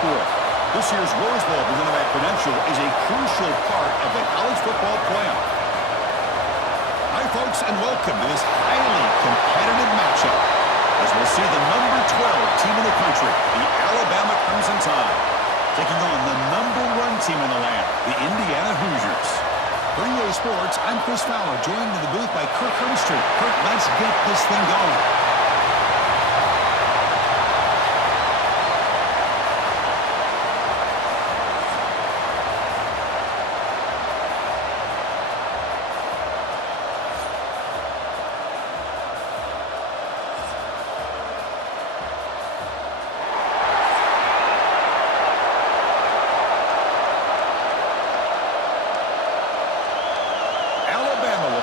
score. This year's Rose Bowl presented by Prudential is a crucial part of the college football playoff. Hi, folks, and welcome to this highly competitive matchup as we'll see the number 12 team in the country, the Alabama Crimson Tide, taking on the number 1 team in the land, the Indiana Hoosiers. For EA Sports, I'm Chris Fowler, joined in the booth by Kirk Hermstreet. Kirk, let's get this thing going.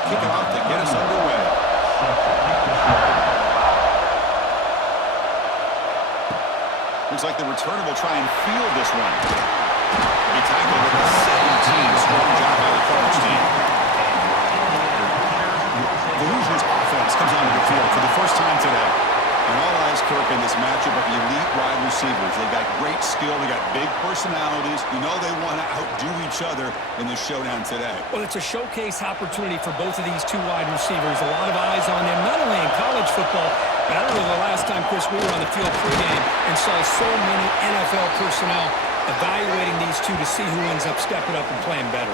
Kick it off to get us underway. Looks like the returner will try and field this one. He tackled with a 17. Strong job by the coverage team. The Hoosiers offense comes onto the field for the first time today. And all eyes, Kirk, in this matchup of elite wide receivers. They've got great skill. They got big personalities. You know they want to outdo each other in the showdown today. Well, it's a showcase opportunity for both of these two wide receivers. A lot of eyes on them, not only in college football, but I don't know the last time, Chris, we were on the field pregame and saw so many NFL personnel evaluating these two to see who ends up stepping up and playing better.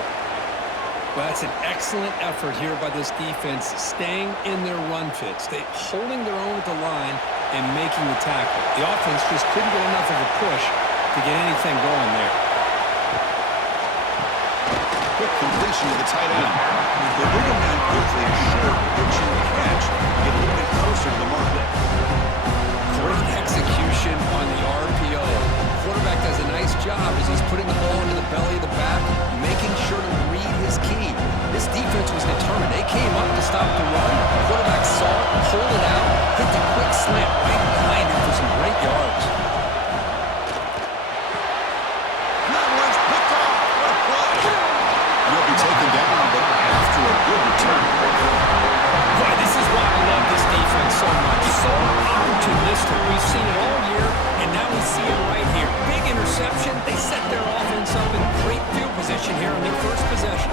Well, that's an excellent effort here by this defense, staying in their run fits. They holding their own at the line and making the tackle. The offense just couldn't get enough of a push to get anything going there. Quick completion to the tight end. They bring him down quickly, a short pitch and catch to get a little bit closer to the market. Great execution on the RPO. Quarterback does a nice job as he's putting the ball into the belly of the back, making sure to read his key. This defense was determined. They came up to stop the run. Quarterback saw it, pulled it out, hit the quick slant right behind him for some great yards. That one's picked off. What a play. And he'll be taken down, but after a good return. Boy, this is why I love this defense so much. So opportunistic. We've seen it all year, and now we see it right here. Big interception. They set their offense up in great field position here on their first possession.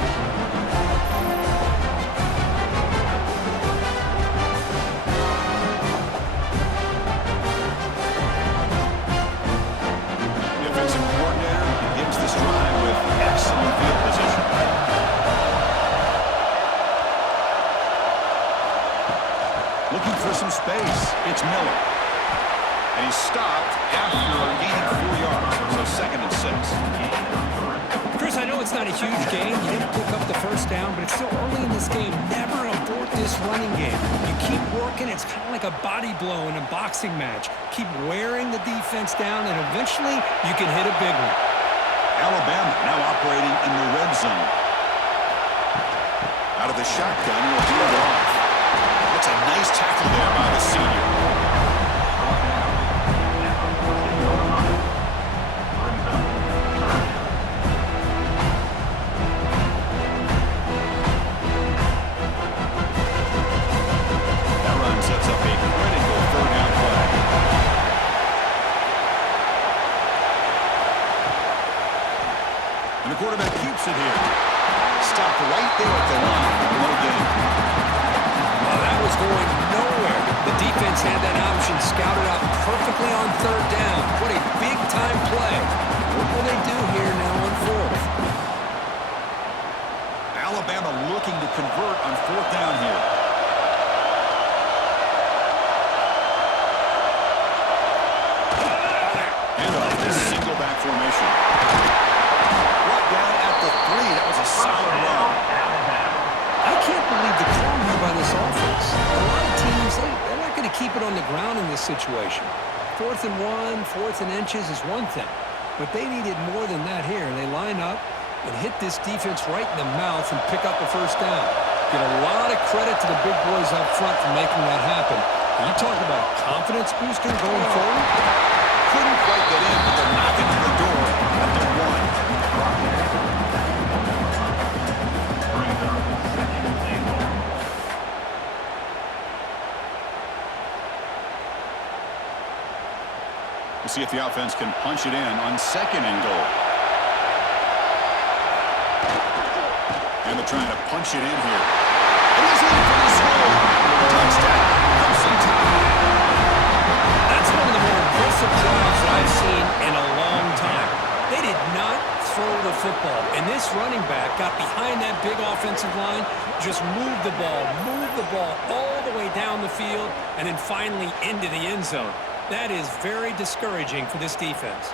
The offensive coordinator begins this drive with excellent field position. Looking for some space. It's Miller. And he's stopped after gaining 4 yards. So 2nd and 6. Chris, I know it's not a huge game. You didn't pick up the first down, but it's still early in this game. Never abort this running game. You keep working. It's kind of like a body blow in a boxing match. Keep wearing the defense down, and eventually you can hit a big one. Alabama now operating in the red zone. Out of the shotgun, he'll do it off. That's a nice tackle there by the senior. That run sets up a critical 3rd down play. And the quarterback keeps it here. Stopped right there at the line. No gain. That was going nowhere. The defense had that option scouted out perfectly on 3rd down. What a big-time play. What will they do here now on 4th? Alabama looking to convert on 4th down here. And off this single back formation. Brought down at the 3. That was a solid run. I can't believe the call here by this offense. A lot of teams, they're not going to keep it on the ground in this situation. 4th and 1, 4th and inches is one thing. But they needed more than that here. They line up and hit this defense right in the mouth and pick up a 1st down. Get a lot of credit to the big boys up front for making that happen. And you talk about a confidence booster going forward. Couldn't quite get in, but they're knocking on the door at the 1. We'll see if the offense can punch it in on 2nd and goal. And they're trying to punch it in here. It is in for the score. Touchdown, Crimson Tide. That's one of the more impressive drives that I've seen in a long time. They did not throw the football, and this running back got behind that big offensive line, just moved the ball all the way down the field, and then finally into the end zone. That is very discouraging for this defense.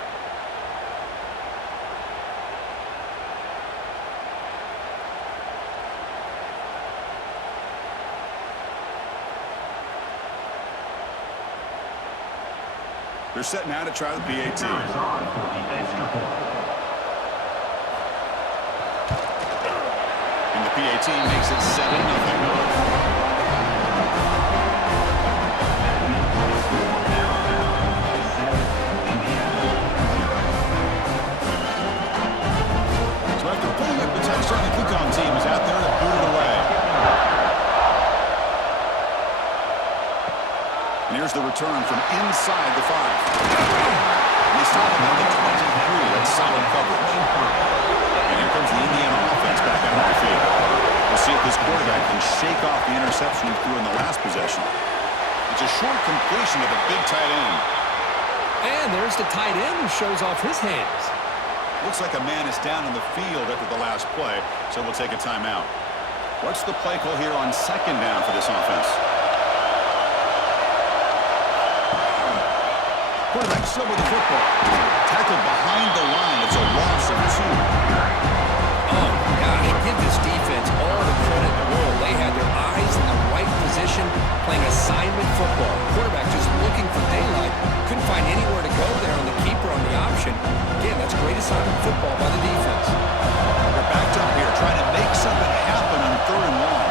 They're set now to try the PAT. And the PAT makes it 7-0. So after pulling up the touchdown, the kickoff team is out there to boot it away. And here's the return from inside the 5. And they stop him at the 23. That's solid coverage. And here comes the Indiana offense back out on the field. We'll see if this quarterback can shake off the interception he threw in the last possession. It's a short completion to the big tight end. And there's the tight end who shows off his hands. Looks like a man is down in the field after the last play, so we'll take a timeout. What's the play call here on 2nd down for this offense? Quarterback still with the football. Tackled behind the line. It's a loss of 2. Oh, gosh, give this defense all the credit in the world. They had their eyes in the right position, playing assignment football. Quarterback just looking for daylight. Couldn't find anywhere to go there on the keeper on the option. Again, that's great assignment football by the defense. They're backed up here, trying to make something happen on 3rd and long.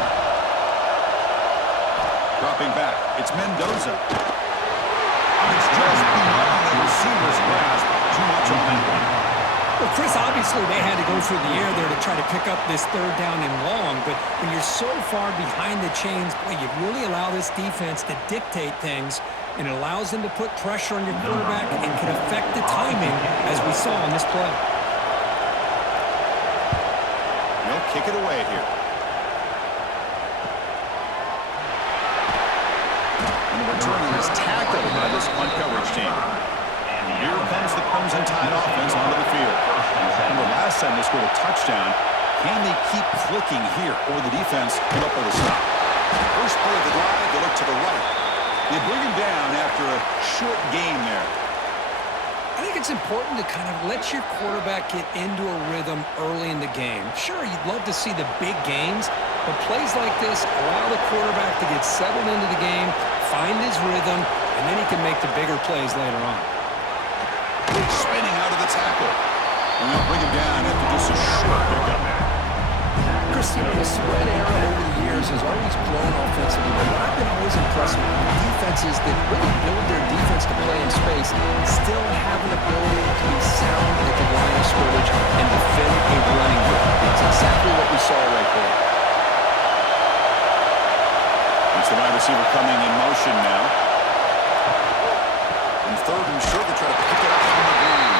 Dropping back, it's Mendoza. It's just beyond the receiver's grasp. Too much on that one. Well, Chris, obviously they had to go through the air there to try to pick up this 3rd down and long, but when you're so far behind the chains, boy, you really allow this defense to dictate things, and it allows them to put pressure on your quarterback and can affect the timing, as we saw on this play. They'll kick it away here. And the returner is tackled by this punt coverage team. Here comes the Crimson Tide offense onto the field. Remember, last time they scored a touchdown. Can they keep clicking here, or the defense come up with a stop? First play of the drive, they look to the right. They bring him down after a short game there. I think it's important to kind of let your quarterback get into a rhythm early in the game. Sure, you'd love to see the big games, but plays like this allow the quarterback to get settled into the game, find his rhythm, and then he can make the bigger plays later on. Spinning out of the tackle. And they'll bring him down after just a short pickup. Chris, the spread era over the years has always grown offensively, but what I've been always impressed with defenses that really build their defense to play in space still have an ability to be sound at the line of scrimmage and defend a running game. It's exactly what we saw right there. It's the wide receiver coming in motion now. And 3rd and short, they try to pick it up on the ground.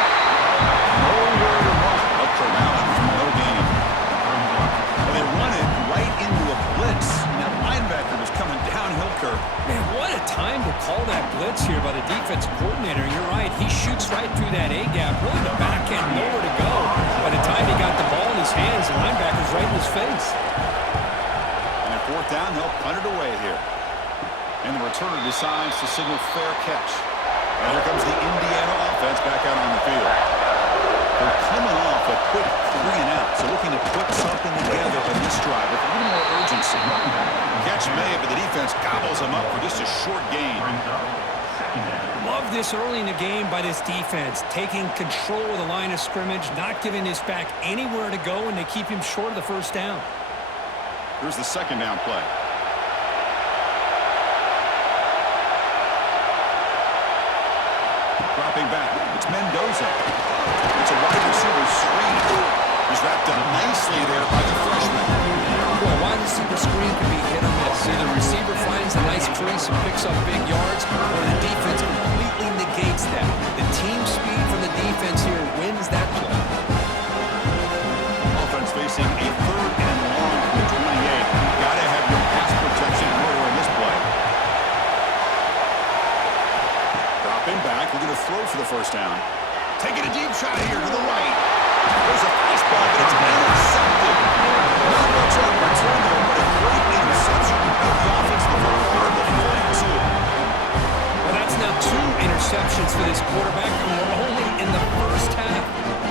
Nowhere to run. They'll corral him from no gain. Well, they run it right into a blitz. And that linebacker was coming downhill curve. Man, what a time to call that blitz here by the defensive coordinator. You're right. He shoots right through that A-gap. Really the back end, nowhere to go. By the time he got the ball in his hands, the linebacker's right in his face. And at 4th down, they'll punt it away here. And the returner decides to signal fair catch. And here comes the Indiana offense back out on the field. They're coming off a quick 3 and out, so looking to put something together in this drive with a little more urgency. Catch made, but the defense gobbles them up for just a short gain. Love this early in the game by this defense, taking control of the line of scrimmage, not giving this back anywhere to go, and they keep him short of the 1st down. Here's the 2nd down play. Dropping back, it's Mendoza. It's a wide receiver screen. He's wrapped up nicely there by the freshman. Well, a wide receiver screen can be hit or miss. Either receiver finds a nice crease and picks up big yards, or the defense completely negates that. The quarterback looking to throw for the first down. Taking a deep shot here to the right. There's a fastball, but it's intercepted. Not much on return there, but a great interception. The offensive football, the 42. Well, that's now 2 interceptions for this quarterback, and we're only in the first half.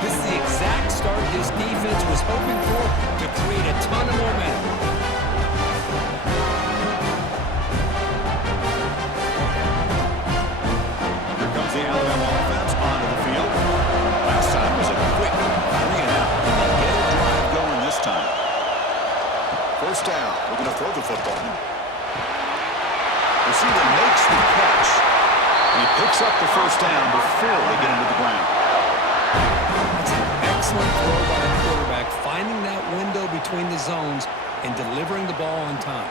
This is the exact start this defense was hoping for to create a ton of momentum. Here comes the Alabama offense onto the field. Last time was a quick 3-and-out. And they get a drive going this time. First down. We're going to throw the football. Receiver makes the catch. And he picks up the first down before they get into the ground. That's an excellent throw by the quarterback, finding that window between the zones and delivering the ball on time.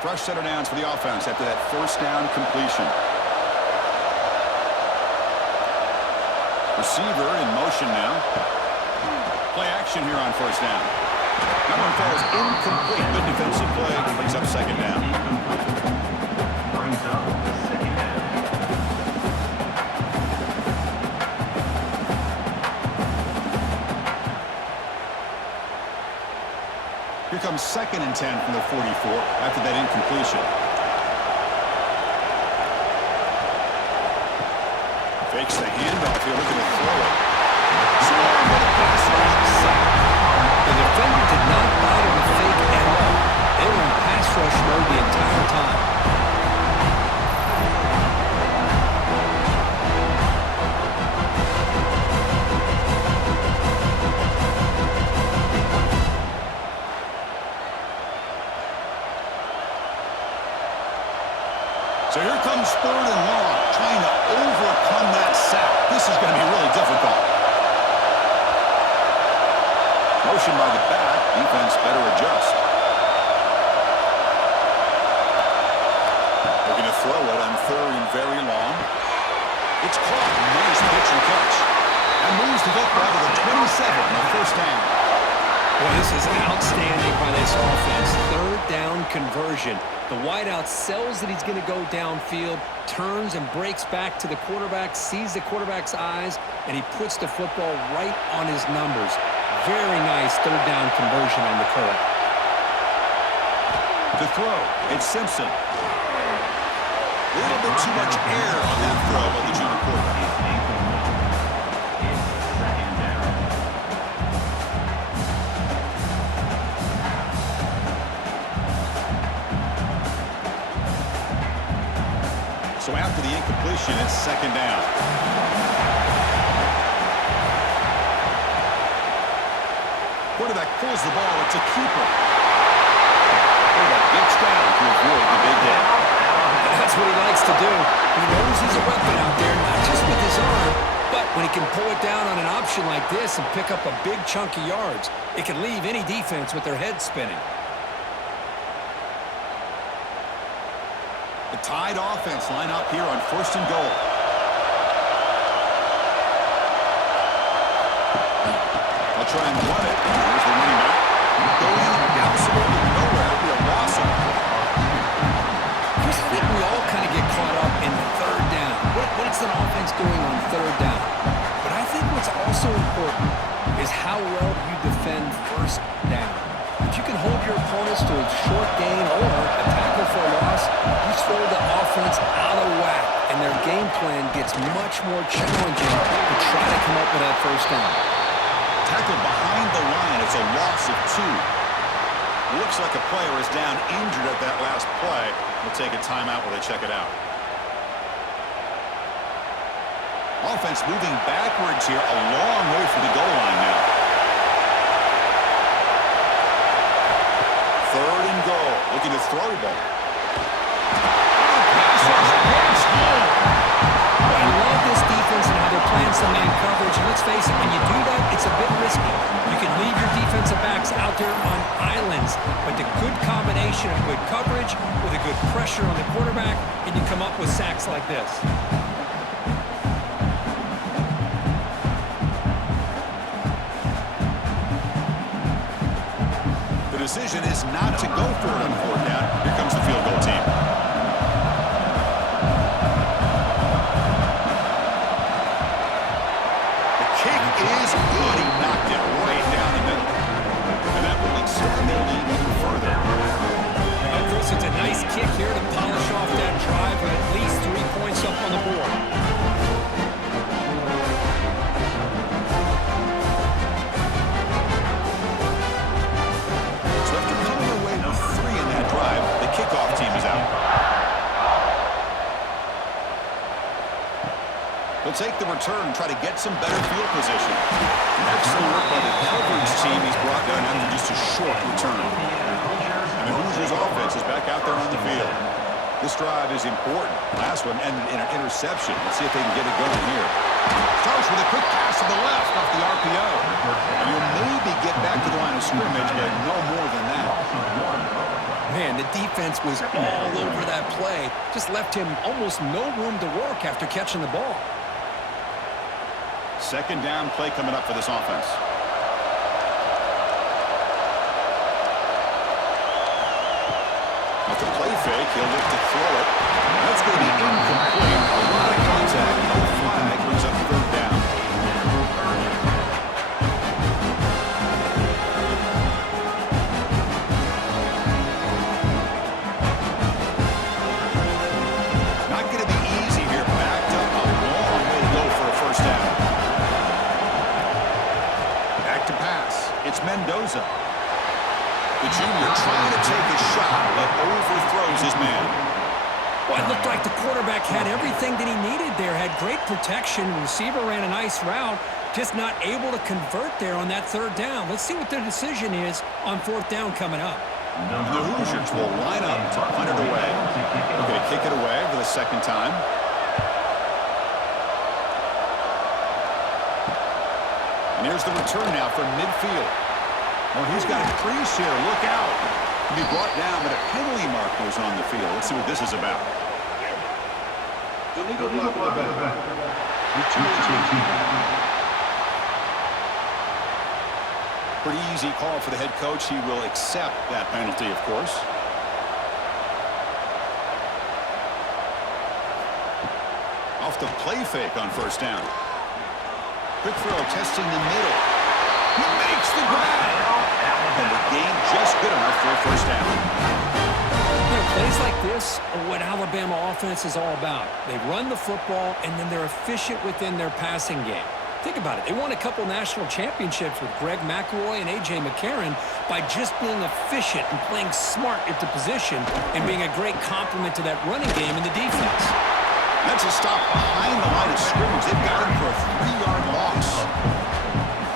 Fresh set of downs for the offense after that first down completion. Receiver in motion now. Play action here on first down. That one falls incomplete. Good defensive play. Brings up second down. Here comes 2nd and 10 from the 44 after that incompletion. Fakes the handoff here, looking to throw it. Swarmed by the pass rush. The defender did not bite on the fake at all. They were in pass rush mode the entire time. So here comes 3rd and long, trying to overcome that sack. This is going to be really difficult. Motion by the back. Defense better adjust. They're going to throw it on 3rd and very long. It's caught. Nice pitch and catch. And moves the football to the 27 on the first down. Well, this is outstanding by this offense. 3rd down conversion. The wideout sells that he's going to go downfield, turns and breaks back to the quarterback, sees the quarterback's eyes, and he puts the football right on his numbers. Very nice 3rd down conversion on the curl. The throw, it's Simpson. A little bit too much air on that throw by the junior quarterback. So after the incompletion, it's 2nd down. Quarterback pulls the ball. It's a keeper. Quarterback gets down to avoid the big hit. That's what he likes to do. He knows he's a weapon out there, not just with his arm, but when he can pull it down on an option like this and pick up a big chunk of yards, it can leave any defense with their head spinning. The Tide offense line up here on 1st and goal. They'll try and run it. Here's the running back. Going absolutely nowhere. That'll be a loss on the play. I think we all kind of get caught up in 3rd down. What's an offense doing on 3rd down? But I think what's also important is how well you defend 1st down. If you can hold your opponents to a short gain or a tackle for a loss, you throw the offense out of whack, and their game plan gets much more challenging to try to come up with that 1st down. Tackled behind the line. It's a loss of 2. Looks like a player is down injured at that last play. We'll take a timeout while they check it out. Offense moving backwards here, a long way from the goal line now. 3rd and goal, looking to throw the ball. I love this defense and how they're playing some man coverage. And let's face it, when you do that, it's a bit risky. You can leave your defensive backs out there on islands, but the good combination of good coverage with a good pressure on the quarterback, and you come up with sacks like this. The decision is not to go for it on 4th down. Here comes the field goal team. He'll take the return and try to get some better field position. Excellent work by the coverage team. He's brought down after just a short return. And the Hoosiers offense is back out there on the field. This drive is important. Last one ended in an interception. Let's see if they can get it going here. Starts with a quick pass to the left off the RPO. And you'll maybe get back to the line of scrimmage, but no more than that. Man, the defense was all over that play. Just left him almost no room to work after catching the ball. Second down play coming up for this offense. With the play fake, he'll look to throw it. That's going to be incomplete. A lot of contact. No flag brings up third down. Not going to be easy here. Backed up a long way to go for a first down. Back to pass. It's Mendoza. The junior trying to take a shot, but overthrows his man. Well, it looked like the quarterback had everything that he needed there. Had great protection. The receiver ran a nice route. Just not able to convert there on that third down. Let's see what their decision is on fourth down coming up. And the Hoosiers will line up to punt it away. They're going to kick it away for the second time. And here's the return now from midfield. Oh, he's got a crease here. Look out. He'll be brought down, but a penalty marker's on the field. Let's see what this is about. Pretty easy call for the head coach. He will accept that penalty, of course. Off the play fake on first down. Quick throw, testing the middle. He makes the grab. And the gain just good enough for a first down. You know, plays like this are what Alabama offense is all about. They run the football, and then they're efficient within their passing game. Think about it. They won a couple national championships with Greg McElroy and A.J. McCarron by just being efficient and playing smart at the position and being a great complement to that running game in the defense. That's a stop behind the line of scrimmage. They've got him for a 3-yard loss.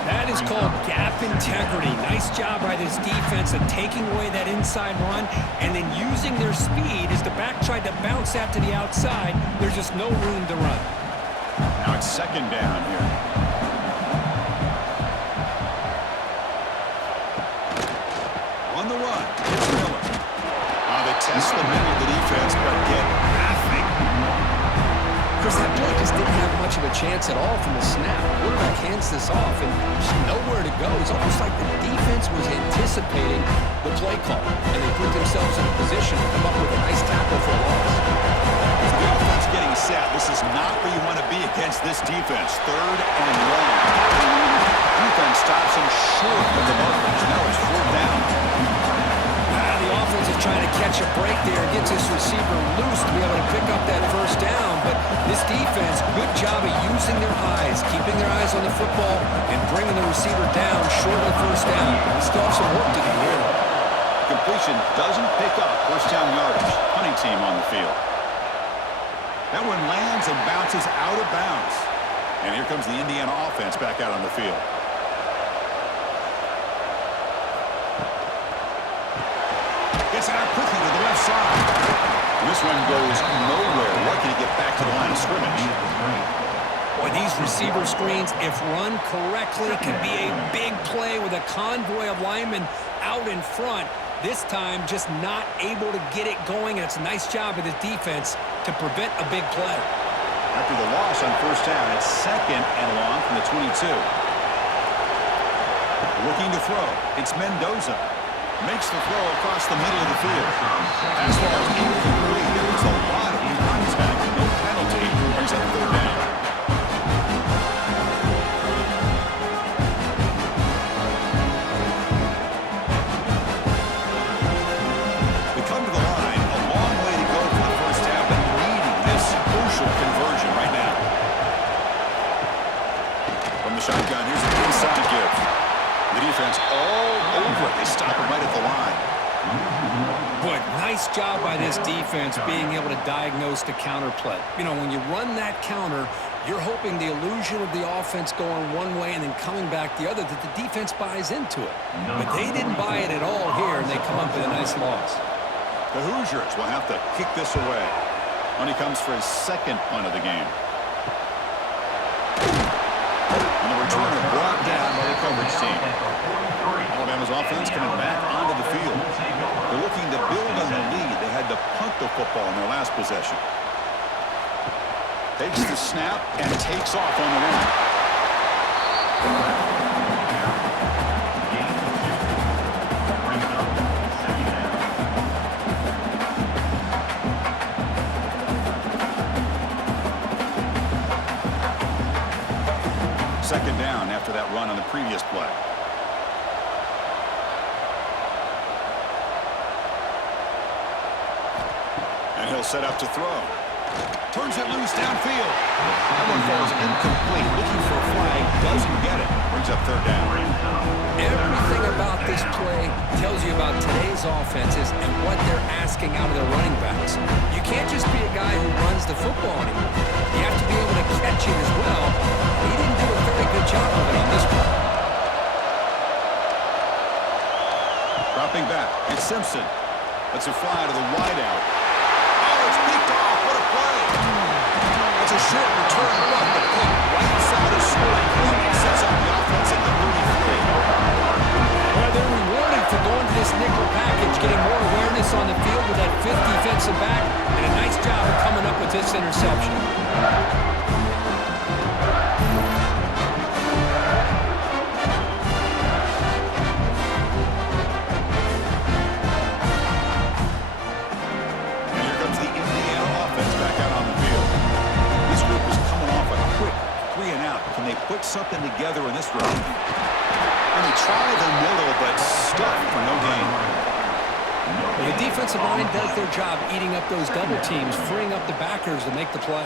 That is called gap integrity. Nice job by this defense of taking away that inside run and then using their speed as the back tried to bounce that to the outside. There's just no room to run. Now it's second down here. On the run, it's Miller. They test the middle of the defense, but get nothing. Chris, that play just didn't have much of a chance at all from the snap. Quarterback hands this off, and there's nowhere to go. It's almost like the defense was anticipating the play call, and they put themselves in a position to come up with a nice tackle for a loss. So the offense getting set. This is not where you want to be against this defense. Third and long. Defense stops him short of the markers. Now it's fourth down. The offense is trying to catch a break there, gets his receiver loose to be able to pick up that first down. But this defense, good job of using their eyes, keeping their eyes on the football, and bringing the receiver down short of the first down. They still have some work to do here. Completion doesn't pick up first down yardage. Punting team on the field. That one lands and bounces out of bounds. And here comes the Indiana offense back out on the field. Gets out quickly to the left side. This one goes nowhere. Lucky to get back to the line of scrimmage. Boy, these receiver screens, if run correctly, can be a big play with a convoy of linemen out in front. This time, just not able to get it going. And it's a nice job of the defense to prevent a big play. After the loss on first down, it's second and long from the 22. Looking to throw. It's Mendoza. Makes the throw across the middle of the field. Pass ball is incomplete. There was a lot of contact. No penalty. Brings up third down. We come to the line. A long way to go for the first down, but needing this crucial conversion right now. From the shotgun, here's an inside give. The defense all over it. They stop him right at the line. But nice job by this defense being able to diagnose the counter play. You know, when you run that counter, You're hoping the illusion of the offense going one way and then coming back the other, that the defense buys into it. But they didn't buy it at all here, and they come up with a nice loss. The Hoosiers will have to kick this away. When he comes for his second punt of the game. And the returner brought down by the coverage team. Alabama's offense coming back onto the field. They're looking to build on the lead. They had to punt the football in their last possession. Takes the snap and takes off on the run. Second down after that run on the previous play. And he'll set up to throw. Turns it loose downfield. That one falls incomplete. Looking for a flag. Doesn't get it. Brings up third down. Everything about this play tells you about today's offenses and what they're asking out of their running backs. You can't just be a guy who runs the football anymore. You have to be able to catch it as well. And he didn't do a very good job of it on this one. Dropping back. It's Simpson. That's a fly to the wideout. Oh, it's picked off. What a play. It's a short return, but the pick right side of scoring point sets up the offense at the 33. Well, they're rewarded for going to this nickel package, getting more awareness on the field with that fifth defensive back, and a nice job of coming up with this interception. Put something together in this run. And they try the middle, but stuck for no gain. Well, the defensive line does their job eating up those double teams, freeing up the backers to make the play.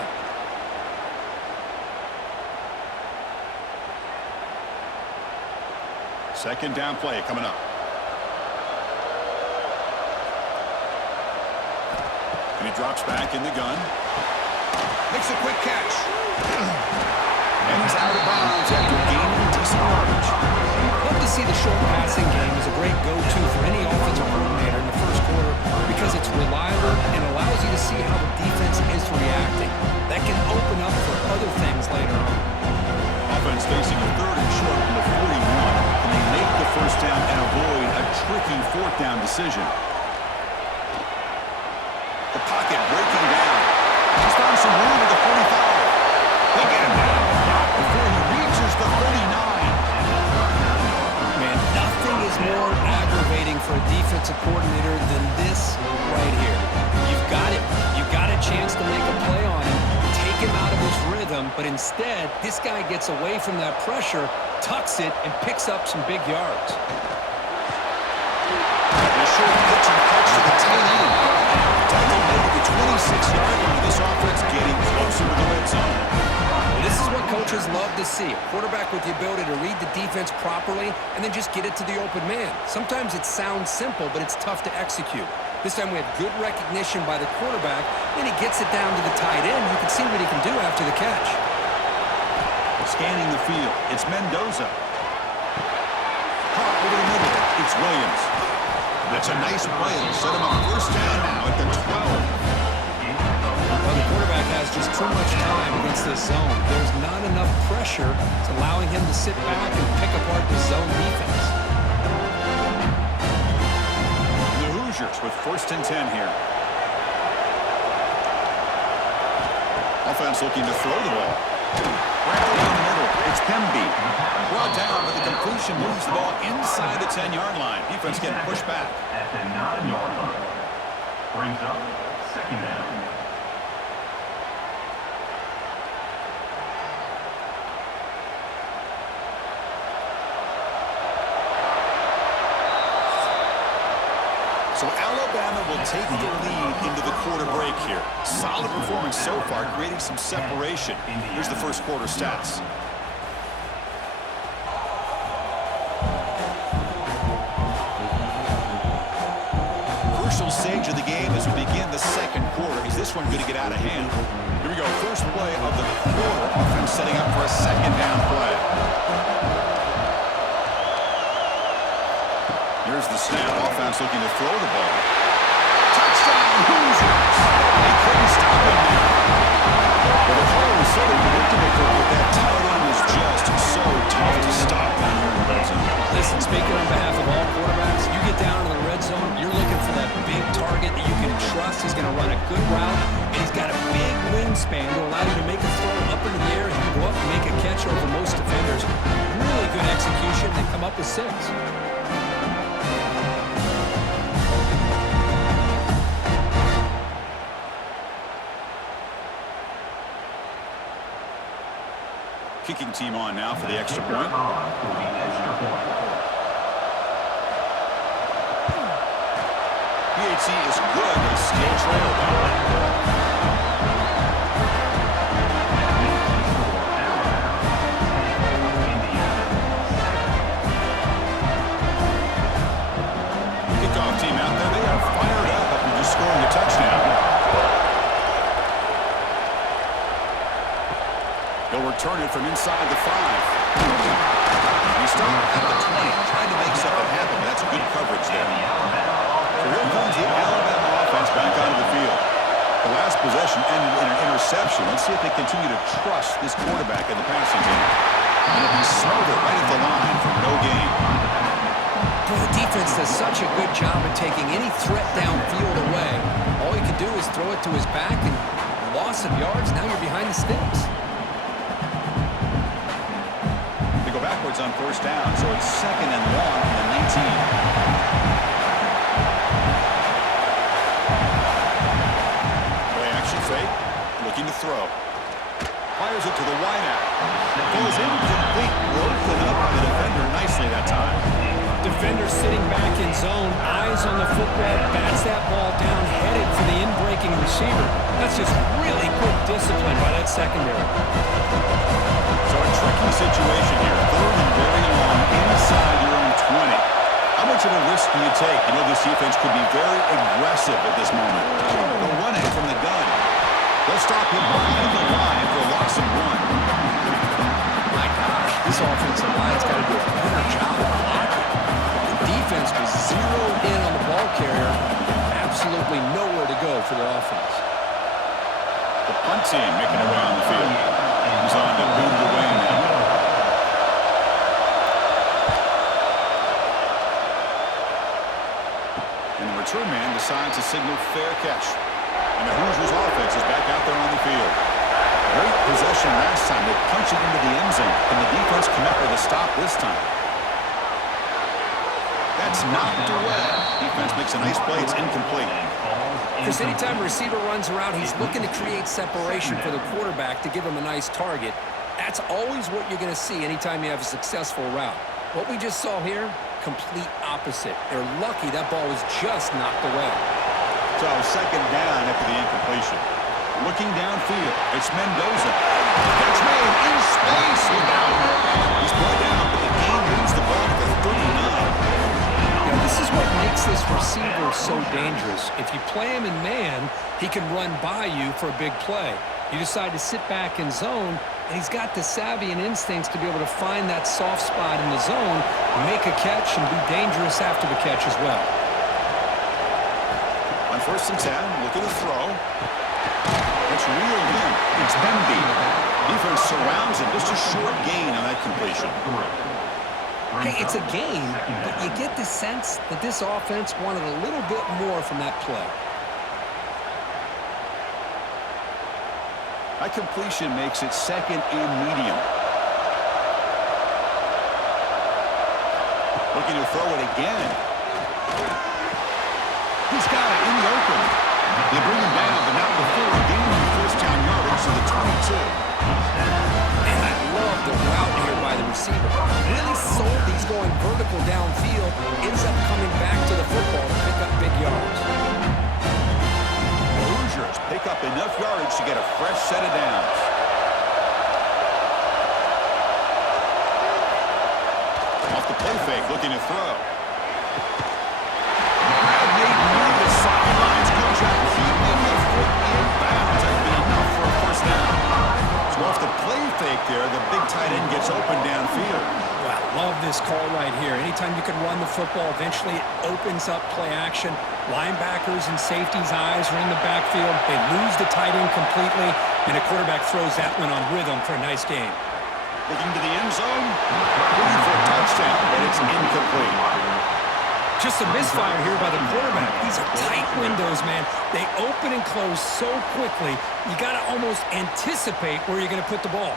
Second down play coming up. And he drops back in the gun. Makes a quick catch. And he's out of bounds after gaining decent yardage. Love to see the short passing game is a great go-to for any offensive coordinator in the first quarter because it's reliable and allows you to see how the defense is reacting. That can open up for other things later on. Offense facing a third and short from the 41. Can they make the first down and avoid a tricky fourth down decision? The pocket breaking down. He's found some room at the 45. They get him down. Before he reaches the 39. Man, nothing is more aggravating for a defensive coordinator than this right here. You've got it. You've got a chance to make a play on him, take him out of his rhythm, but instead, this guy gets away from that pressure, tucks it, and picks up some big yards. And a short pitch and catch to the tight end. Tackle made at the 26-yard line. This offense getting closer to the red zone. This is what coaches love to see. A quarterback with the ability to read the defense properly and then just get it to the open man. Sometimes it sounds simple, but it's tough to execute. This time we have good recognition by the quarterback, and he gets it down to the tight end. You can see what he can do after the catch. Scanning the field, it's Mendoza. Caught over the middle, it's Williams. That's a nice play. It'll set him up first down now at the 12. Well, the quarterback has just too much time against this zone. There's not enough pressure. It's allowing him to sit back and pick apart the zone defense. And the Hoosiers with first and 10 here. Offense looking to throw the ball. Right down the middle, it's Pemby. Brought down, but the completion moves the ball inside the 10-yard line. Defense getting pushed back. At the 9-yard line. Brings up second down. So Alabama will take the lead into the quarter break here. Solid performance so far, creating some separation. Here's the first quarter stats. Crucial stage of the game as we begin the second quarter. Is this this one going to get out of hand. Here we go. First play of the quarter. Offense setting up for a second down play. Here's the snap. Offense looking to throw the ball. Touchdown, Hoosiers. They couldn't stop him there. Well, the play was sort of predictable, but that tight end is just so tough to stop down here in the red zone. Listen, speaking on behalf of all quarterbacks, you get down in the red zone, you're looking for that big target that you can trust. He's going to run a good route, and he's got a big wingspan to allow you to make a throw up into the air and go up and make a catch over most defenders. Really good execution. They come up with 6. Kicking team on now for the extra point. PHC is good. They still trail though. Kickoff team out there. They are fired up after just scoring a touchdown. He'll return it from inside the 5. He started at the 20, trying to make something happen, but that's good coverage there. So here comes the Alabama offense back onto the field. The last possession ended in an interception. Let's see if they continue to trust this quarterback in the passing game. And it'll be smothered right at the line for no gain. Well, the defense does such a good job of taking any threat downfield away. All you can do is throw it to his back, and loss of yards, now you're behind the sticks. Backwards on first down, so it's 2nd and long from the 19. Play action fake, looking to throw. Fires it to the wideout. Goes incomplete, broken up by the defender nicely that time. Defender sitting back in zone, eyes on the football, bats that ball down, headed for the in-breaking receiver. That's just really good discipline by that secondary. So a tricky situation here. 3rd and very long inside your own 20. How much of a risk do you take? You know this defense could be very aggressive at this moment. They'll run it from the gun. They'll stop him behind the line for a loss of 1. My gosh, this offensive line's got to do a better job of blocking. The defense was zeroed in on the ball carrier. Absolutely nowhere to go for the offense. The punt team making their way on the field. He's on to boot it away now. And the return man decides to signal fair catch. And the Hoosiers offense is back out there on the field. Great possession last time. They punch it into the end zone. Can the defense come up with a stop this time? That's knocked away. Defense makes a nice play. It's incomplete. Because anytime a receiver runs around, he's looking to create separation for the quarterback to give him a nice target. That's always what you're going to see anytime you have a successful route. What we just saw here, complete opposite. They're lucky that ball was just knocked away. So 2nd down after the incompletion. Looking downfield, it's Mendoza. Catch made in space. Look out. He's brought down, but the game moves the ball to 39. This is what makes this receiver so dangerous. If you play him in man, he can run by you for a big play. You decide to sit back in zone, and he's got the savvy and instincts to be able to find that soft spot in the zone, make a catch, and be dangerous after the catch as well. On 1st and 10, looking to throw. It's reeled in. It's Benby. Defense surrounds him. Just a short gain on that completion. Hey, it's a game, but you get the sense that this offense wanted a little bit more from that play. That completion makes it 2nd and medium. Looking to throw it again. He's got it in the open. They bring him down, but not before gaining first down yardage to the 22. And I love the route here by the receiver. Really sold. He's going vertical downfield. Ends up coming back to the football to pick up big yards. The Hoosiers pick up enough yardage to get a fresh set of downs. Off the play fake, looking to throw. Made near the sidelines. Good job keeping the foot in run the football. Eventually, it opens up play action. Linebackers and safeties' eyes are in the backfield. They lose the tight end completely, and the quarterback throws that one on rhythm for a nice game. Looking to the end zone. Looking for a touchdown, but it's incomplete. Just a misfire here by the quarterback. These are tight windows, man. They open and close so quickly, you got to almost anticipate where you're going to put the ball.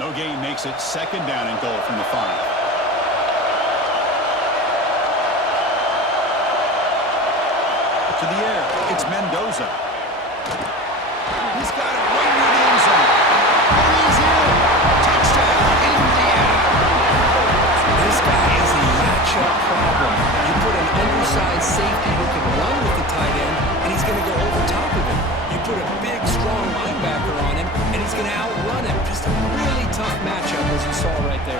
No gain makes it second down and goal from the 5. To the air, it's Mendoza. He's got it right near the end zone. And he's in. Touchdown, Indiana. This guy is a matchup problem. You put an undersized safety who can run with the tight end, and he's going to go over top of him. You put a big, strong linebacker on him, and he's going to outrun him. Just a really tough matchup, as you saw right there.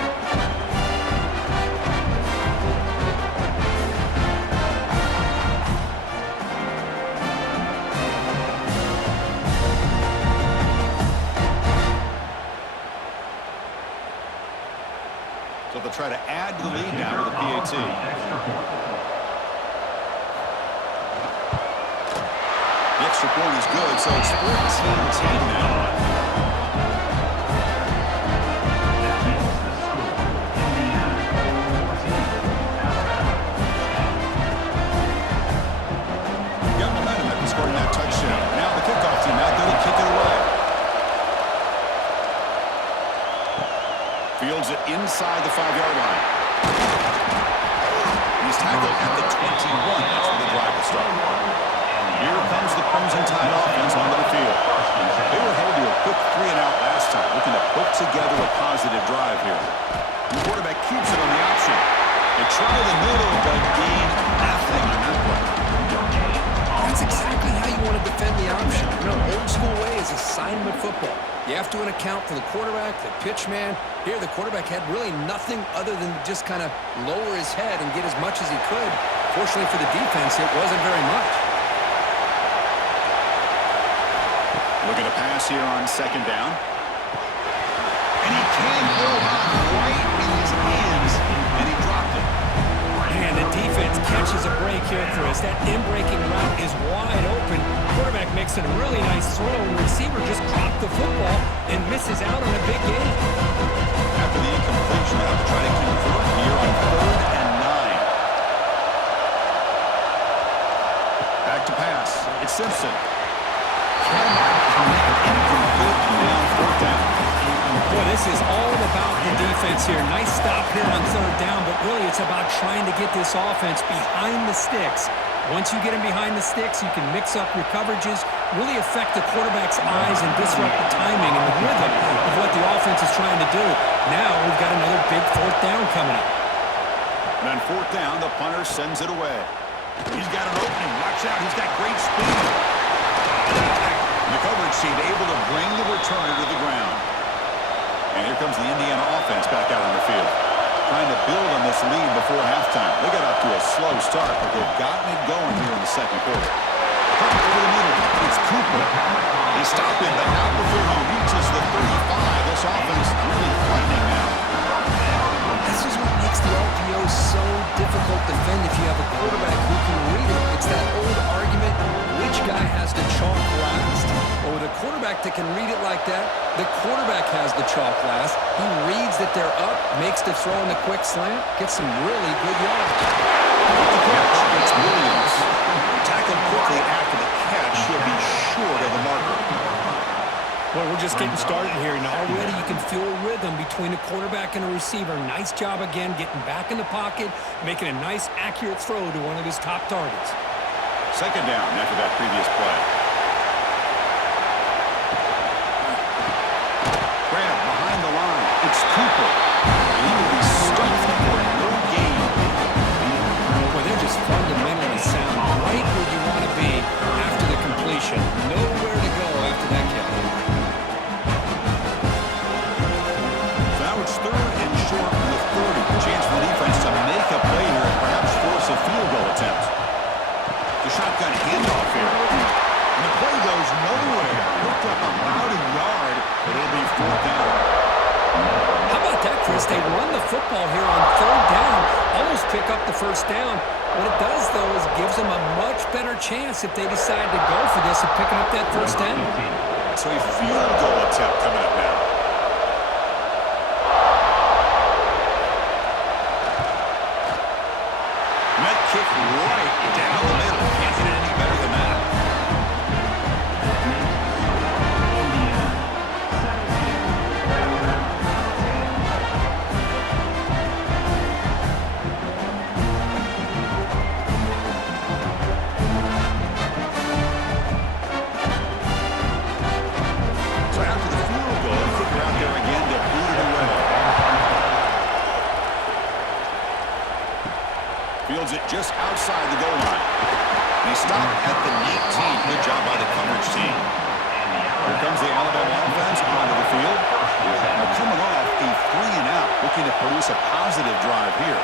So they'll try to add to the lead now with the PAT. The extra point is good, so it's 14-10 now. Got momentum after scoring that touchdown. Now the kickoff team out there to kick it away. Fields it inside the 5-yard line. He's tackled at the 21. That's where the drive will start. Here comes the Crimson Tide offense onto the field. They were held to a quick 3-and-out last time, looking to put together a positive drive here. The quarterback keeps it on the option. They try the middle, but gain nothing on that play. That's exactly how you want to defend the option. You know, old school way is assignment football. You have to account for the quarterback, the pitch man. Here, the quarterback had really nothing other than just kind of lower his head and get as much as he could. Fortunately for the defense, it wasn't very much. Looking to pass here on second down. And he can hold on right in his hands, and he dropped it. And the defense catches a break here, Chris. That in-breaking route is wide open. Quarterback makes it a really nice throw. The receiver just dropped the football and misses out on a big gain. After the incompletion, they'll have to try to convert here on 3rd and 9. Back to pass. It's Simpson. Cannot connect, incomplete, and now 4th down. Boy, this is all about the defense here. Nice stop here on 3rd down, but really it's about trying to get this offense behind the sticks. Once you get him behind the sticks, you can mix up your coverages, really affect the quarterback's eyes and disrupt the timing and the rhythm of what the offense is trying to do. Now we've got another big 4th down coming up. And on 4th down, the punter sends it away. He's got an opening. Watch out. He's got great speed. The coverage team able to bring the returner to the ground. And here comes the Indiana offense back out on the field. Trying to build on this lead before halftime. They got off to a slow start, but they've gotten it going here in the second quarter. Coming over the middle, it's Cooper. They stop him, but not before he reaches the 35. This offense really threatening now. This is what makes the RPO so difficult to defend if you have a quarterback who can read it. It's that old argument, which guy has the chalk last? Well, with a quarterback that can read it like that, the quarterback has the chalk last. He reads that they're up, makes the throw in the quick slant, gets some really good yards. With the catch, it's Williams. Tackled quickly after the catch. He'll be short of the marker. Well, we're just getting started here, and already you can feel a rhythm between a quarterback and a receiver. Nice job again getting back in the pocket, making a nice, accurate throw to one of his top targets. Second down after that previous play. Grab behind the line. It's Cooper. He will be stuffed for no gain. Well, they're just fundamentally sound, right where you want to be after the completion. Nowhere to go after that catch. So now it's 3rd and short with 30. A chance for the defense to make a play here and perhaps force a field goal attempt. The shotgun handoff here. first down. What it does, though, is gives them a much better chance if they decide to go for this of picking up that first down. So a field goal attempt coming up now. And that kick right down the middle. Can't get it any better than that. So after the field goal, kicker out there again to boot it away. Fields it just outside the goal line. They stop at the 18. Good job by the coverage team. Here comes the Alabama offense onto the field. Now coming off a 3-and-out, looking to produce a positive drive here.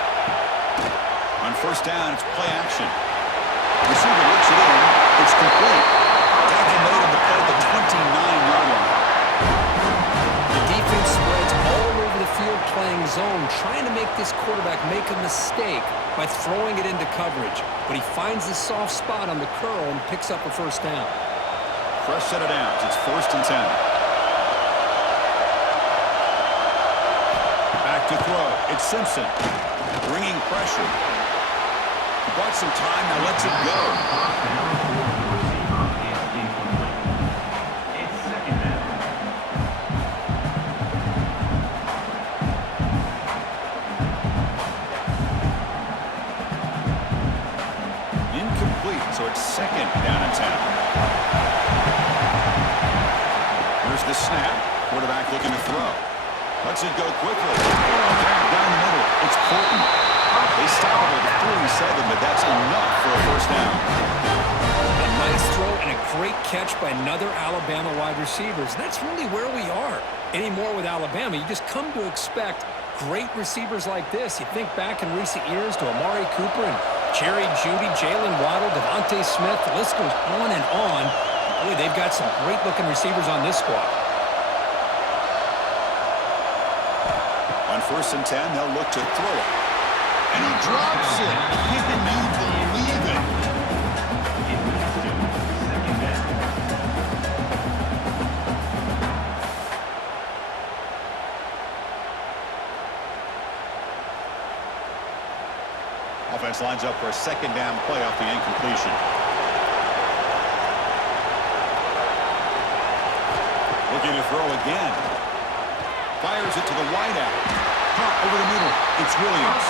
On first down, it's play action. Receiver looks it in. It's complete. Tackle made on the play at the 29-yard line. The defense spreads all over the field playing zone, trying to make this quarterback make a mistake by throwing it into coverage. But he finds the soft spot on the curl and picks up a first down. Fresh set of downs. It's 1st and 10. Back to throw. It's Simpson. Bringing pressure. He bought some time. Now lets it go. Incomplete. So it's 2nd down and 10. Here's the snap. Quarterback looking to throw. Lets it go quickly. Down the middle. It's Porton. They stop it at 47, but that's enough for a first down. A nice throw and a great catch by another Alabama wide receivers. That's really where we are anymore with Alabama. You just come to expect great receivers like this. You think back in recent years to Amari Cooper and Jerry Jeudy, Jalen Waddle, Devontae Smith. The list goes on and on. Boy, they've got some great-looking receivers on this squad. On 1st and 10, they'll look to throw it. And he drops it. Can you believe it? Offense lines up for a 2nd down play off the incompletion. Looking to throw again. Fires it to the wideout. Caught over the middle. It's Williams.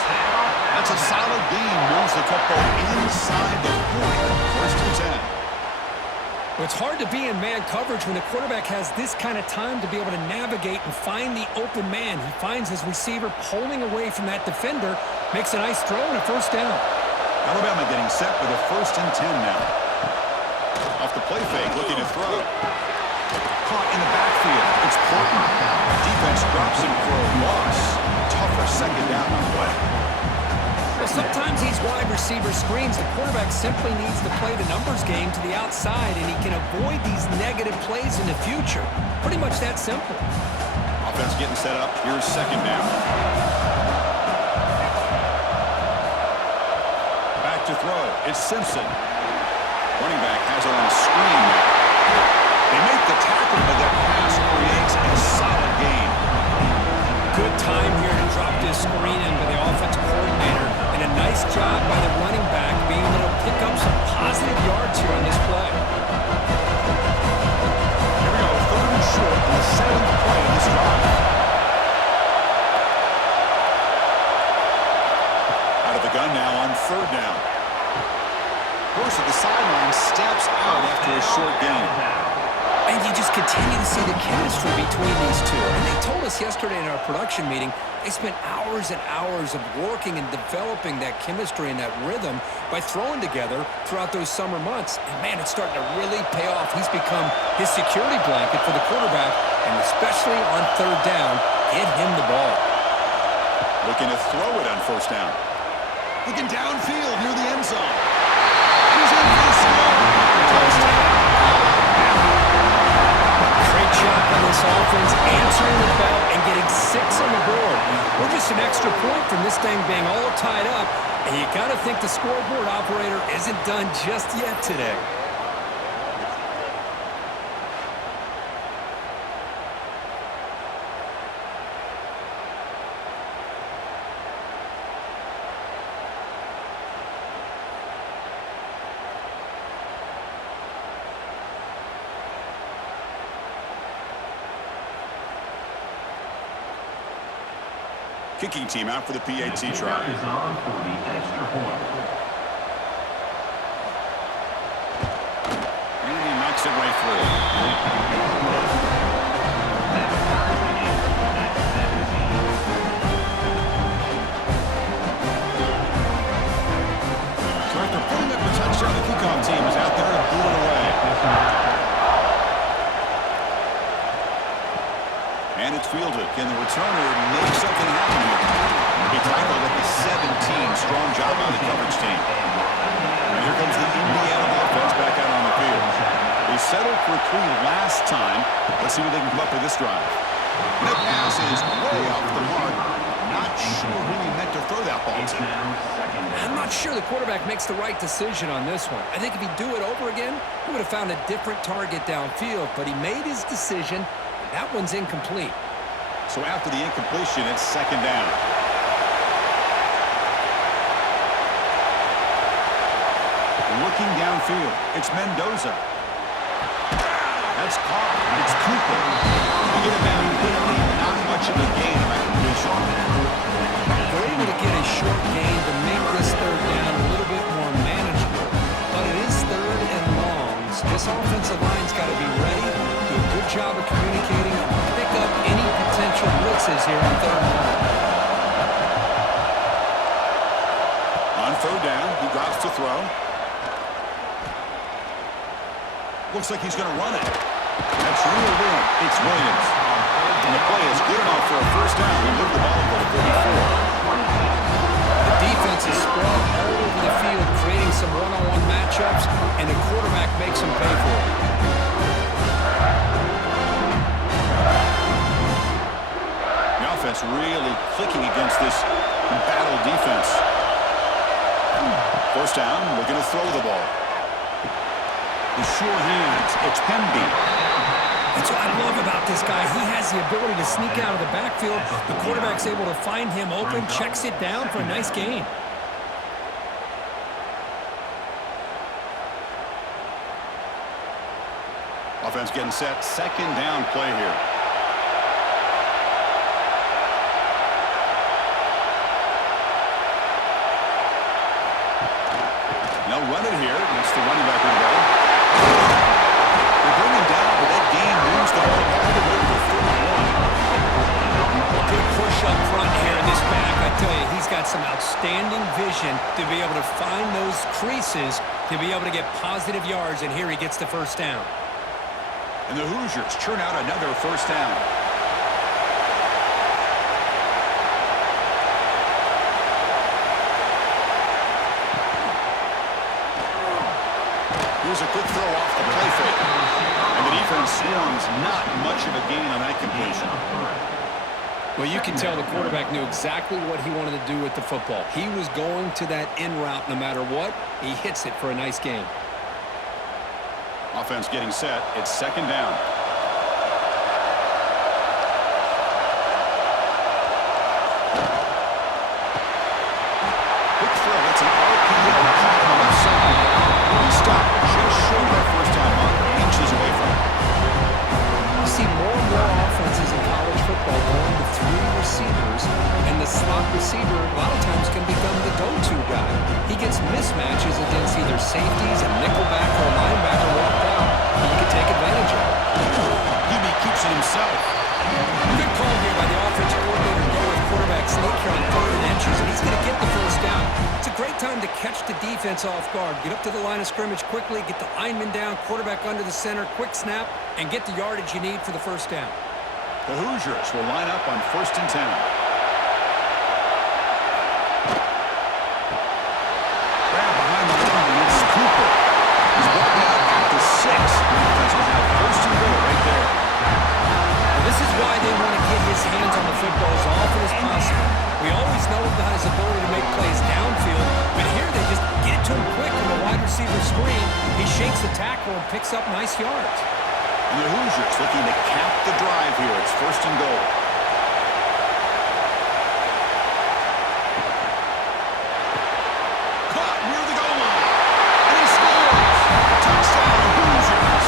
That's a solid gain. Moves the football inside the 40. 1st and 10. Well, it's hard to be in man coverage when the quarterback has this kind of time to be able to navigate and find the open man. He finds his receiver pulling away from that defender, makes a nice throw and a first down. Alabama getting set with a 1st and 10 now. Off the play fake, looking to throw. Caught in the backfield. It's Porton. Defense drops him for a loss. Tougher 2nd down on the way. Well, sometimes these wide receiver screens, the quarterback simply needs to play the numbers game to the outside, and he can avoid these negative plays in the future. Pretty much that simple. Offense getting set up. Here's 2nd down. Back to throw. It's Simpson. Running back has it on a screen now. They make the tackle, but that pass creates a solid gain. Good time here to drop this screen in by the offensive coordinator, and a nice job by the running back being able to pick up some positive yards here on this play. Here we go, 3rd and short on the 7th play of this drive. Out of the gun now on 3rd down. Course at the sideline, steps out after a short gain. And you just continue to see the chemistry between these two. And they told us yesterday in our production meeting, they spent hours and hours of working and developing that chemistry and that rhythm by throwing together throughout those summer months. And, man, it's starting to really pay off. He's become his security blanket for the quarterback, and especially on 3rd down, get him the ball. Looking to throw it on 1st down. Looking downfield near the end zone. He's in for the score. Touchdown. Great job on this offense, answering the bell and getting 6 on the board. We're just force an extra point from this thing being all tied up, and you got to think the scoreboard operator isn't done just yet today. Kicking team out for the PAT try. Is on for the extra point. And he knocks it right through. So after putting up the touchdown, the kickoff team is out there to boot it away. And it's fielded. Can the returner make something happen here? He tackled at the 17. Strong job by the coverage team. And here comes the Indiana offense back out on the field. They settled for 3 last time. Let's see what they can come up with this drive. That pass is way off the mark. Not sure who he meant to throw that ball to. I'm not sure the quarterback makes the right decision on this one. I think if he'd do it over again, he would have found a different target downfield, but he made his decision. That one's incomplete. So after the incompletion, it's second down. Looking downfield, it's Mendoza. That's caught. It's Cooper. We get him down quickly. Not much of a gain on that completion. They're able to get a short gain to make this third down a little bit more manageable. But it is third and long, so this offensive line's got to be ready, do a good job of communicating, and pick up any potential blitzes here on third and long. On third down, he drops to throw. Looks like he's going to run it. That's real room. It's Williams. And the play is good enough for a first down. He moved the ball over to 34. The defense is spread all over the field, creating some one-on-one matchups, and the quarterback makes them pay for it. The offense really clicking against this battle defense. First down, we're going to throw the ball. The sure hands, it's Pemby. That's what I love about this guy. He has the ability to sneak out of the backfield. The quarterback's able to find him open, checks it down for a nice gain. Offense getting set, second down play here. They'll run it here. That's the running back with the ball. They bring him down, but that gain moves the ball all the way to 41. Good push up front here in this back. I tell you, he's got some outstanding vision to be able to find those creases, to be able to get positive yards, and here he gets the first down. And the Hoosiers churn out another first down. Here's a quick throw off the play fake. And the defense swarms, not much of a gain on that completion. Well, you can tell the quarterback knew exactly what he wanted to do with the football. He was going to that in route no matter what. He hits it for a nice gain. Offense getting set. It's second down. Quick throw. That's an RPO caught on the left side. He stopped just short of that first down marker, inches away from it. You see more and more offenses in college football going to 3 receivers, and the slot receiver a lot of times can become the go-to guy. He gets mismatches against either safeties, a nickelback, or a linebacker walked out, and you can take advantage of it. Hebe keeps it himself. Good call here by the offensive coordinator to go with quarterback sneak here on 3rd and inches, and he's going to get the first down. It's a great time to catch the defense off guard. Get up to the line of scrimmage quickly, get the lineman down, quarterback under the center, quick snap, and get the yardage you need for the first down. The Hoosiers will line up on 1st and 10. Grab behind the line, and it's Cooper. He's brought down at the 6. The offense will have 1st and goal right there. Well, this is why they want to get his hands on the football as often as possible. We receiver screen. He shakes the tackle and picks up nice yards. And the Hoosiers looking to cap the drive here. It's 1st and goal. Caught near the goal line. And he scores. Touchdown, Hoosiers.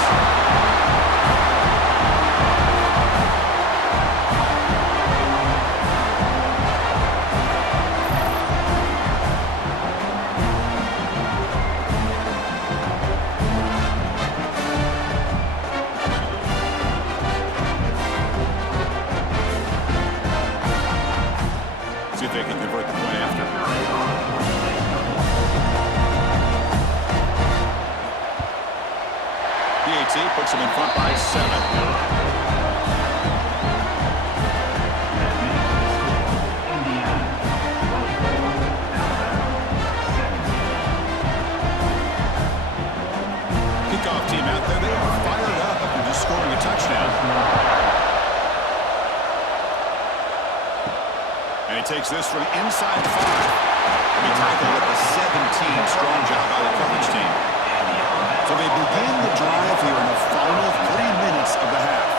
See if they can convert the point after. PAT puts them in front by 7. Kickoff team out there. They are fired up after just scoring a touchdown. And he takes this from inside 5. And he tackled at the 17. Strong job by the coverage team. So they begin the drive here in the final 3 minutes of the half.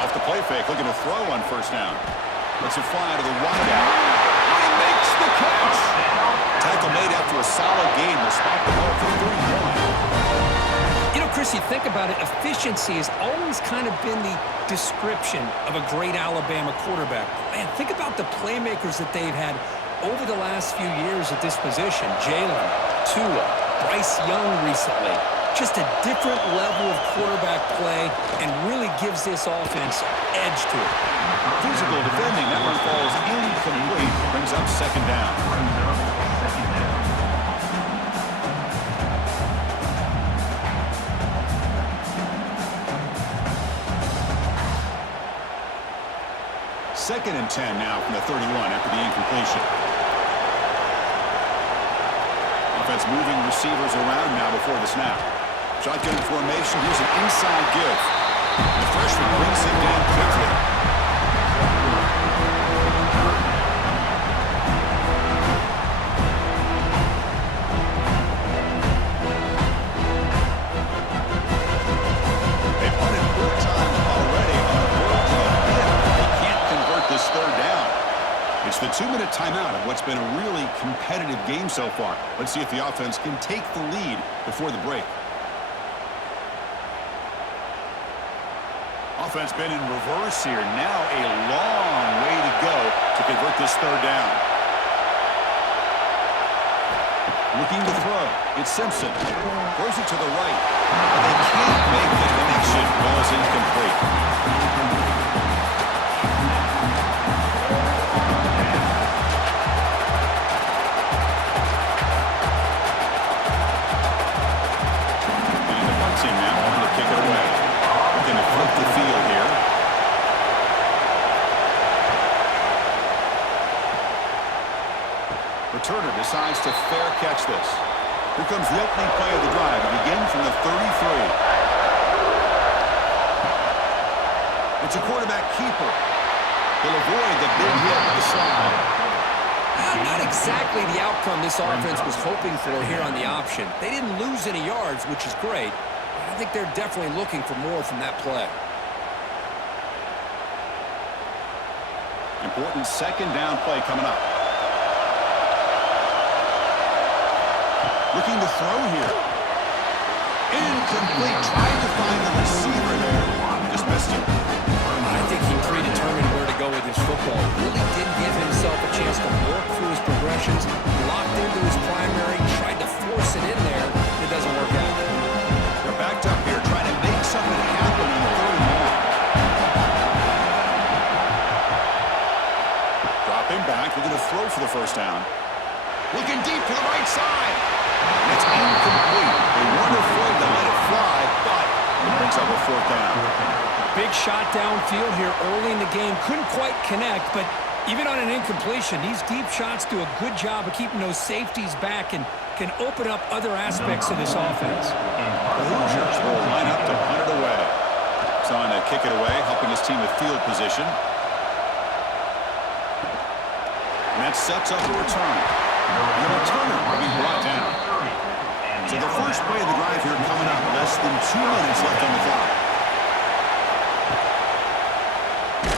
Off the play fake, looking to throw on 1st down. Lets it fly to the wideout. And he makes the catch. Tackle made after a solid game. They'll spot the ball for 31. You know, Chris, you think about it, efficiency has always kind of been the description of a great Alabama quarterback. Man, think about the playmakers that they've had over the last few years at this position. Jalen, Tua, Bryce Young recently. Just a different level of quarterback play and really gives this offense edge to it. Physical defending. That one falls incomplete. Brings up 2nd down. Second and 10 now from the 31 after the incompletion. Offense moving receivers around now before the snap. Shotgun formation. Here's an inside give. The freshman brings him down quickly. They punted 4 times already on the verge of if they can't convert this 3rd down. It's the 2-minute timeout of what's been a really competitive game so far. Let's see if the offense can take the lead before the break. Offense been in reverse here. Now a long way to go to convert this 3rd down. Looking to throw. It's Simpson. Throws it to the right. And they can't make the connection. Ball's incomplete. Returner decides to fair catch this. Here comes the opening play of the drive. It begins from the 33. It's a quarterback keeper. He'll avoid the big hit with the slide. Not exactly the outcome this offense was hoping for here on the option. They didn't lose any yards, which is great. I think they're definitely looking for more from that play. Important 2nd down play coming up. Looking to throw here. Incomplete. Trying to find the receiver there. Just missed him. I think he predetermined where to go with his football. Really didn't give himself a chance to work through his progressions. Locked into his primary. Tried to force it in there. It doesn't work out. They're backed up here trying to make something happen on the 3rd and long. Dropping back. Looking to throw for the 1st down. Looking deep to the right side. It's incomplete. They weren't afraid to let it fly, but it brings up a 4th down. Big shot downfield here early in the game. Couldn't quite connect, but even on an incompletion, these deep shots do a good job of keeping those safeties back and can open up other aspects of this offense. The Hoosiers will line up to punt it away. He's on to kick it away, helping his team with field position. And that sets up a return. And the returner will be brought down. So the first play of the drive here coming up. Less than 2 minutes left on the clock.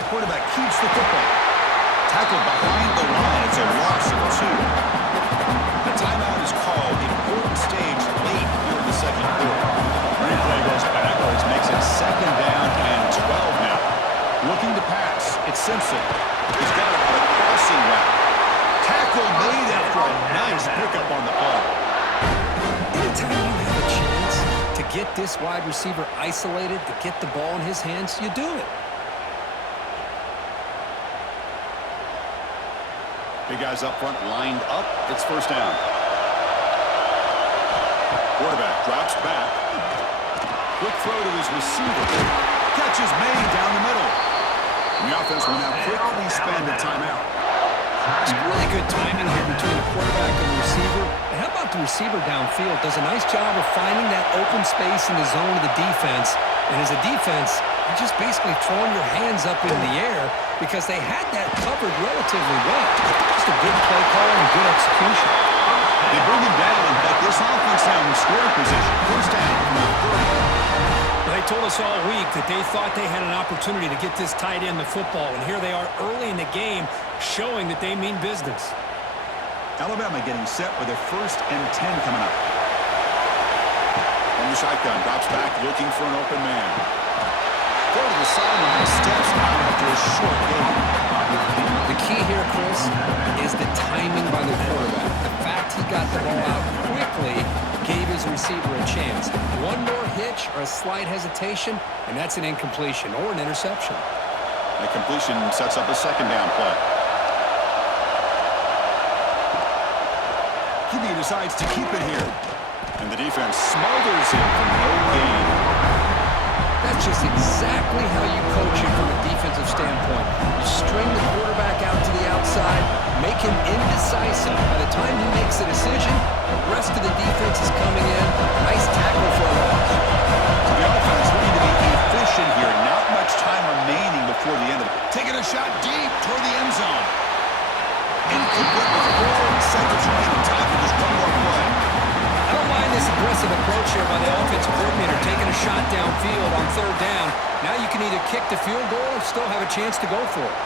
Quarterback keeps the football. Tackled behind the line. It's a loss of 2. The timeout is called. Important stage late here in the second quarter. Replay goes backwards. Makes it second down and 12 now. Looking to pass. It's Simpson. He's got it on a crossing route. Tackle made after a nice pickup on the play. Anytime you have a chance to get this wide receiver isolated, to get the ball in his hands, you do it. Big guys up front lined up. It's first down. Quarterback drops back. Quick throw to his receiver. Catch is made down the middle. The offense will now quickly spend a timeout. It's really good timing here between the quarterback and the receiver. And how about the receiver downfield? Does a nice job of finding that open space in the zone of the defense. And as a defense, you're just basically throwing your hands up in the air because they had that covered relatively well. Just a good play call and good execution. They bring him down, but this offense now in scoring position. First down from the 30. They told us all week that they thought they had an opportunity to get this tight end the football, and here they are early in the game showing that they mean business. Alabama getting set with their 1st and 10 coming up. From the shotgun, drops back looking for an open man. Go to the sideline, steps out after a short gain. The key here, Chris, is the timing by the quarterback. The fact he got the ball out quickly gave his receiver a chance. One more hitch or a slight hesitation, and that's an incompletion or an interception. The completion sets up a second down play. QB decides to keep it here. And the defense smothers him for no gain. That's just exactly how you coach it from a defensive standpoint. You string the quarterback out to the outside, make him indecisive. By the time he makes a decision, the rest of the defense is coming in. Nice tackle for a loss. So the offense looking to be efficient here. Not much time remaining before the end of it. Taking a shot deep toward the end zone. Incomplete with 4 seconds remaining. Time for just one more play. I don't mind this aggressive approach here by the offensive coordinator, taking a shot downfield on 3rd down. Now you can either kick the field goal or still have a chance to go for it.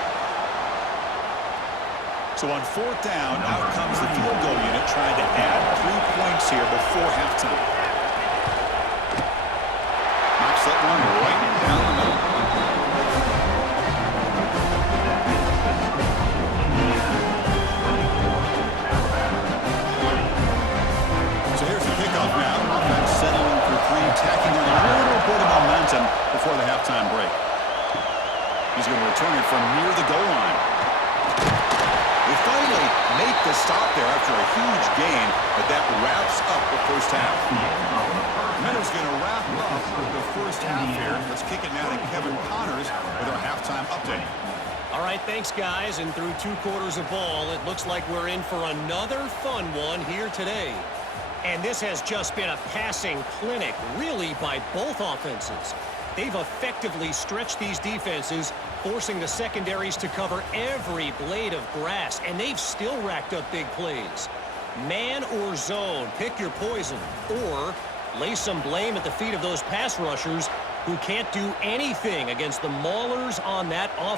So on 4th down, out comes the field goal unit trying to add 3 points here before halftime. Knocks that one right down the middle. So here's the kickoff now. Offense settling for 3, tacking on a little bit of momentum before the halftime break. He's going to return it from near the goal line. They finally make the stop there after a huge gain, but that wraps up the first half. Meadow's going to wrap up the first half here. Let's kick it now to Kevin Connors with our halftime update. All right, thanks, guys. And through 2 quarters of ball, it looks like we're in for another fun one here today. And this has just been a passing clinic, really, by both offenses. They've effectively stretched these defenses, forcing the secondaries to cover every blade of grass, and they've still racked up big plays. Man or zone, pick your poison, or lay some blame at the feet of those pass rushers who can't do anything against the maulers on that offense.